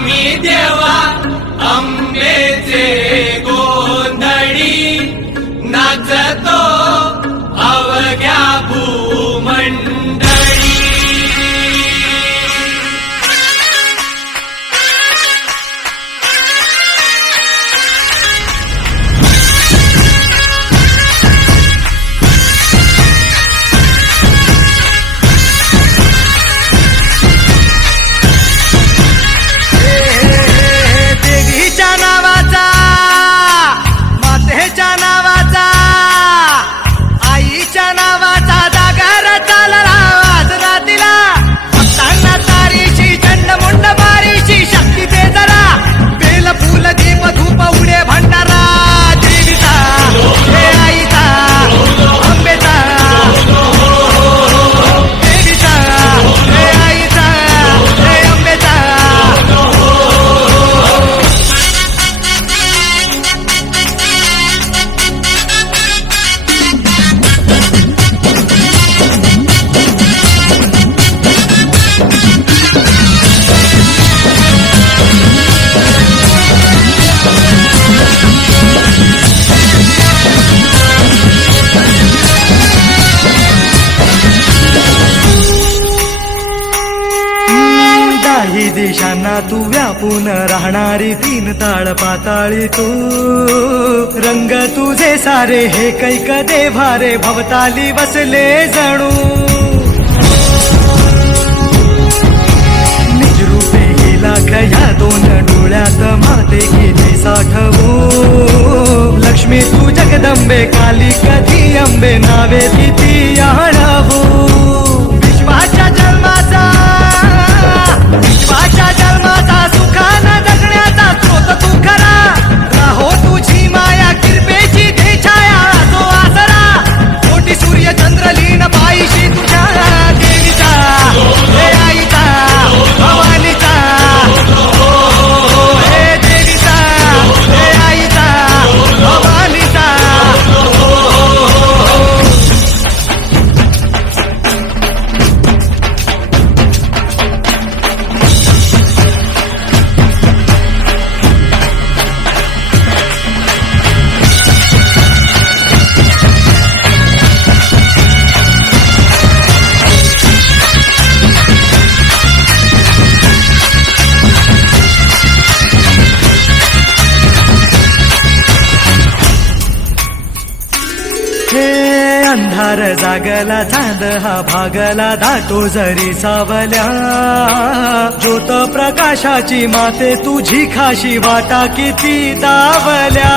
आम्ही देवा अंबेचे गोंधळी नाचतो अवघ्या भूमंडळी। दिशांना तू व्यापून राहणारी तीन ताळ पाताळी तू, रंग तुझे सारे हे कैक देभारे भवताली बसले जणू। निजरूपे ही लाख या दोन डोळ्यात माते किती साठवू, लक्ष्मी तू जगदंबे काली कधी अंबे नावे तिथी आणवू। विश्वाच्या जन्माचा सुखाना जगण्याचा स्रोत तू खरा, राहो तुझी माया कृपेची दे छाया तो आसरा। कोटी सूर्य चंद्र लीन पायीशी तुझ्या देवीचा हे आईचा भवानीचा, हे देवीचा हे आईचा भवानीचा। अंधार जागला चांद हा भागला दाटो जरी सावल्या, ज्योत प्रकाशाची माते तुझी खाशी वाटा किती दावल्या।